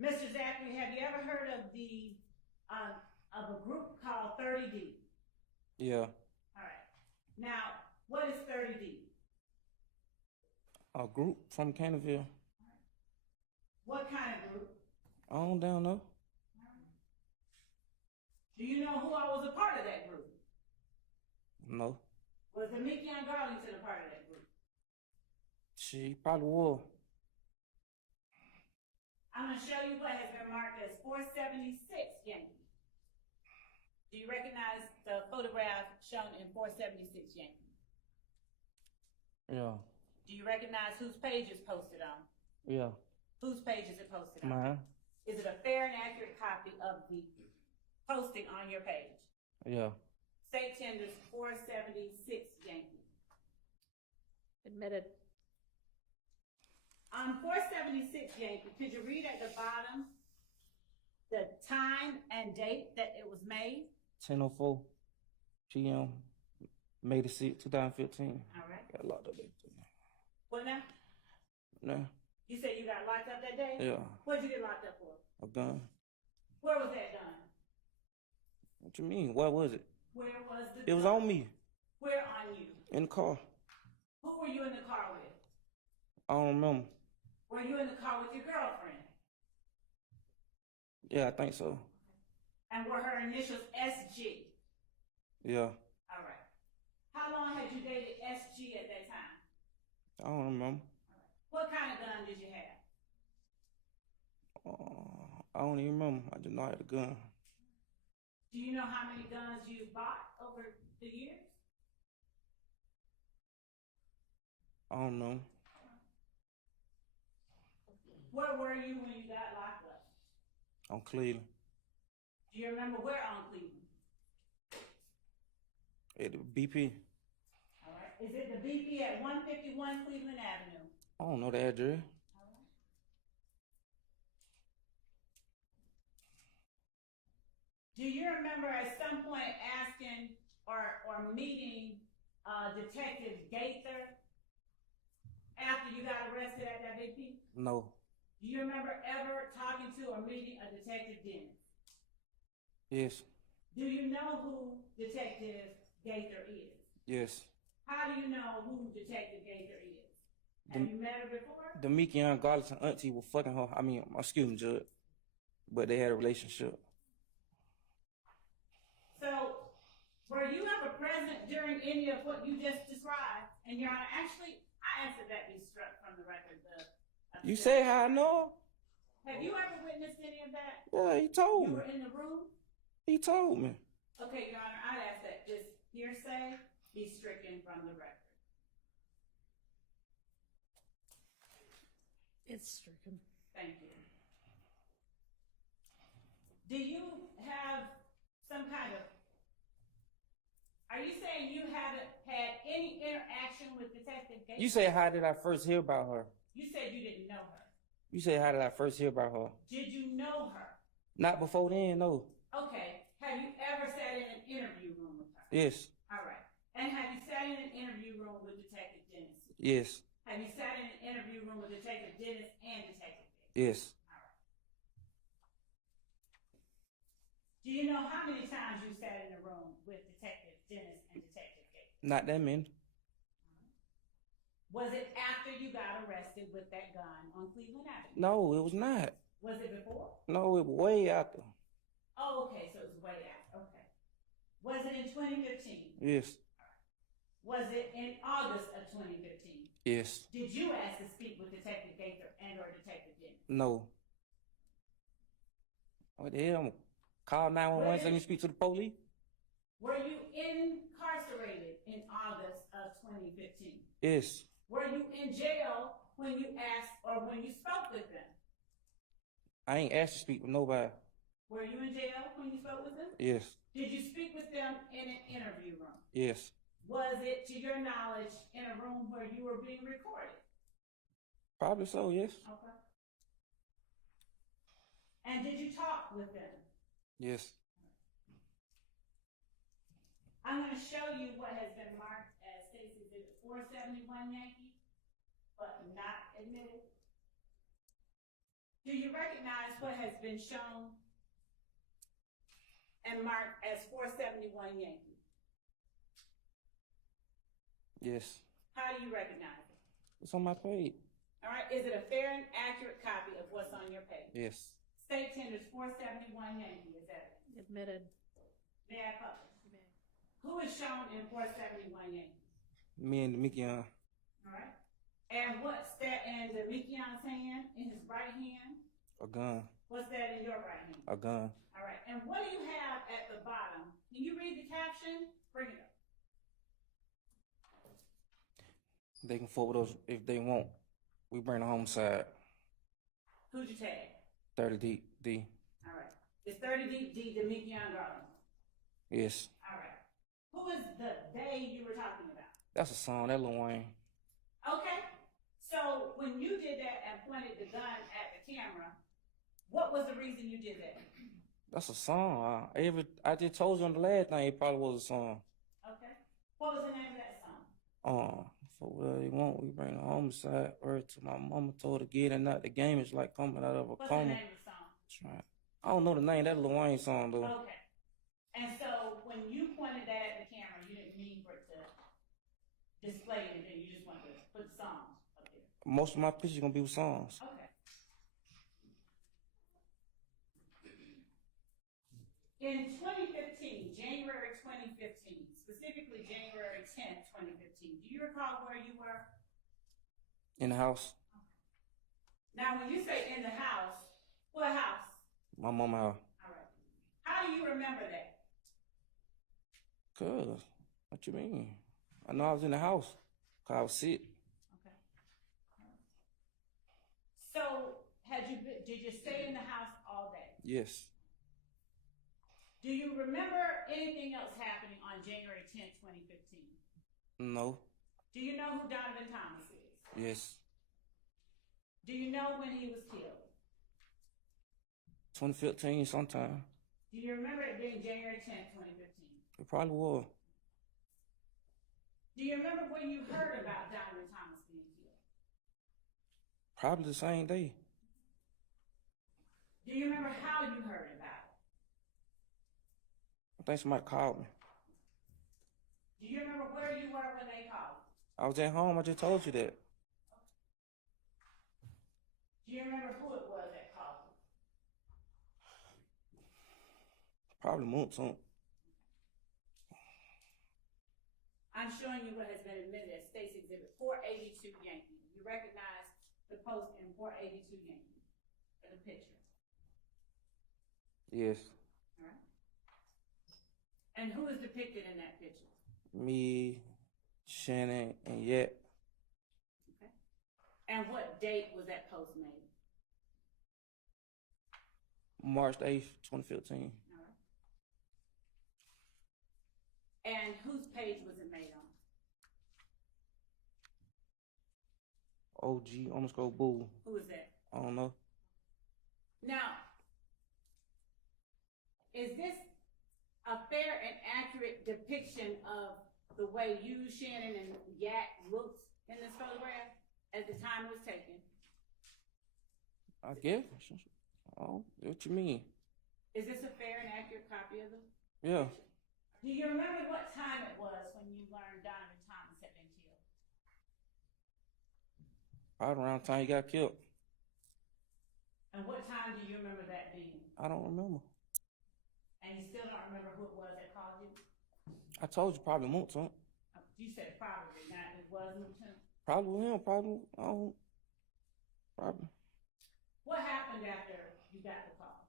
Mr. Zachary, have you ever heard of of a group called 30D? Yeah. All right. Now, what is 30D? A group from Canterville. What kind of group? I don't down know. Do you know who I was a part of that group? No. Was Damekion Garlington a part of that group? She probably will. I'm going to show you what has been marked as 476 Yankee. Do you recognize the photograph shown in 476 Yankee? Yeah. Do you recognize whose page is posted on? Yeah. Whose page is it posted on? Mine. Is it a fair and accurate copy of the posting on your page? Yeah. State tenders 476 Yankee. Admitted. On 476 Yankee, could you read at the bottom the time and date that it was made? 10:04 p.m. May the 6th, 2015. All right. Got locked up that day. What now? Nah. You said you got locked up that day? Yeah. What'd you get locked up for? A gun. Where was that gun? What you mean? Where was it? Where was the gun? It was on me. Where on you? In the car. Who were you in the car with? I don't remember. Were you in the car with your girlfriend? Yeah, I think so. And were her initials SG? Yeah. All right. How long had you dated SG at that time? I don't remember. What kind of gun did you have? I don't even remember. I just know I had a gun. Do you know how many guns you bought over the years? I don't know. Where were you when you got locked up? On Cleveland. Do you remember where on Cleveland? At the BP. All right. Is it the BP at 151 Cleveland Avenue? I don't know the address. All right. Do you remember at some point asking or meeting Detective Gaither after you got arrested at that BP? No. Do you remember ever talking to or meeting a Detective Dennis? Yes. Do you know who Detective Gaither is? Yes. How do you know who Detective Gaither is? Have you met her before? Damekion Garlington Auntie was fucking her. I mean, excuse me, Judge. But they had a relationship. So, were you ever present during any of what you just described? And Your Honor, actually, I asked that that be struck from the record. You say how I know? Have you ever witnessed any of that? Yeah, he told You me. were in the room? He told me. Okay, Your Honor, I'd ask that this hearsay be stricken from the record. It's stricken. Thank you. Do you have some kind of, are you saying you haven't had any interaction with Detective Gaither? You say how did I first hear about her? You said you didn't know her. You say how did I first hear about her? Did you know her? Not before then, no. Okay. Have you ever sat in an interview room with her? Yes. All right. And have you sat in an interview room with Detective Dennis? Yes. Have you sat in an interview room with Detective Dennis and Detective Gaither? Yes. All right. Do you know how many times you sat in a room with Detective Dennis and Detective Gaither? Not that many. Was it after you got arrested with that gun on Cleveland Avenue? No, it was not. Was it before? No, it was way after. Oh, okay, so it was way after. Okay. Was it in 2015? Yes. Was it in August of 2015? Yes. Did you ask to speak with Detective Gaither and or Detective Dennis? No. What the hell? Call 911 so you speak to the police? Were you incarcerated in August of 2015? Yes. Were you in jail when you asked or when you spoke with them? I ain't asked to speak with nobody. Were you in jail when you spoke with them? Yes. Did you speak with them in an interview room? Yes. Was it, to your knowledge, in a room where you were being recorded? Probably so, yes. Okay. And did you talk with them? Yes. I'm going to show you what has been marked as State's Exhibit 471 Yankee, but not admitted. Do you recognize what has been shown and marked as 471 Yankee? Yes. How do you recognize it? It's on my page. All right, is it a fair and accurate copy of what's on your page? Yes. State tenders 471 Yankee, is that it? Admitted. May I publish? Who is shown in 471 Yankee? Me and Damekion. All right. And what's that in Damekion's hand, in his right hand? A gun. What's that in your right hand? A gun. All right. And what do you have at the bottom? Can you read the caption? Bring it up. They can forward us if they want. We bring the homicide. Who'd you tag? 30 deep D. All right. It's 30 deep D, Damekion Garlington. Yes. All right. Who is the they you were talking about? That's a song. That Lil Wayne. Okay. So when you did that and pointed the gun at the camera, what was the reason you did that? That's a song. I just told you on the last thing it probably was a song. Okay. What was the name of that song? For whatever they want, we bring the homicide. Word to my mama told her get and not the game is like coming out of a What's coma. the name of the song? That's right. I don't know the name. That Lil Wayne song though. Okay. And so when you pointed that at the camera, you didn't mean for it to display anything. You just wanted to put songs up there. Most of my pictures gonna be with songs. Okay. In 2015, January 2015, specifically January 10th, 2015, do you recall where you were? In the house. Now, when you say in the house, what house? My mama house. All right. How do you remember that? Cuz, what you mean? I know I was in the house. Cause I was sick. Okay. So, did you stay in the house all day? Yes. Do you remember anything else happening on January 10th, 2015? No. Do you know who Donovan Thomas is? Yes. Do you know when he was killed? 2015 sometime. Do you remember it being January 10th, 2015? It probably was. Do you remember when you heard about Donovan Thomas being killed? Probably the same day. Do you remember how you heard about it? I think somebody called me. Do you remember where you were when they called? I was at home. I just told you that. Do you remember who it was that called you? Probably Moonson. I'm showing you what has been admitted as State's Exhibit 482 Yankee. You recognize the post in 482 Yankee for the picture. Yes. All right. And who is depicted in that picture? Me, Shannon, and Yet. Okay. And what date was that post made? March 8th, 2015. All right. And whose page was it made on? OG underscore Boo. Who is that? I don't know. Now, is this a fair and accurate depiction of the way you, Shannon, and Yak looked in this photograph at the time it was taken? I guess. Oh, what you mean? Is this a fair and accurate copy of the Yeah. picture? Do you remember what time it was when you learned Donovan Thomas had been killed? Right around the time he got killed. And what time do you remember that being? I don't remember. And you still don't remember who it was that called you? I told you probably Moonson. You said probably, not it wasn't him. Probably him. Probably. I don't. Probably. What happened after you got the call?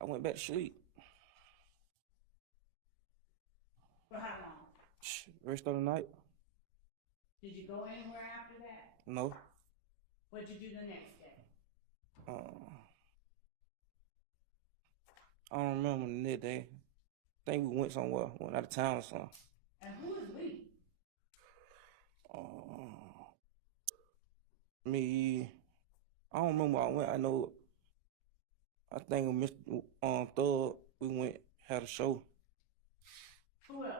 I went back to sleep. For how long? Rest of the night. Did you go anywhere after that? No. What'd you do the next day? I don't remember the next day. I think we went somewhere. Went out of town or something. And who is we? Me. I don't remember where I went. I know. I think with Mr. Thug, we went had a show. Who else?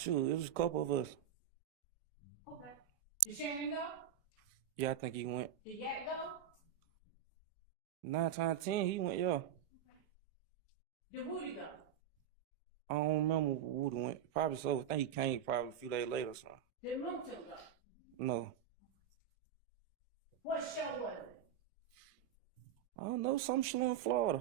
Shoot, it was a couple of us. Okay. Did Shannon go? Yeah, I think he went. Did Yak go? 9 times 10, he went, yeah. Did Woody go? I don't remember who Woody went. Probably so. I think he came probably a few days later or something. Did Moonton go? No. What show was it? I don't know, some show in Florida.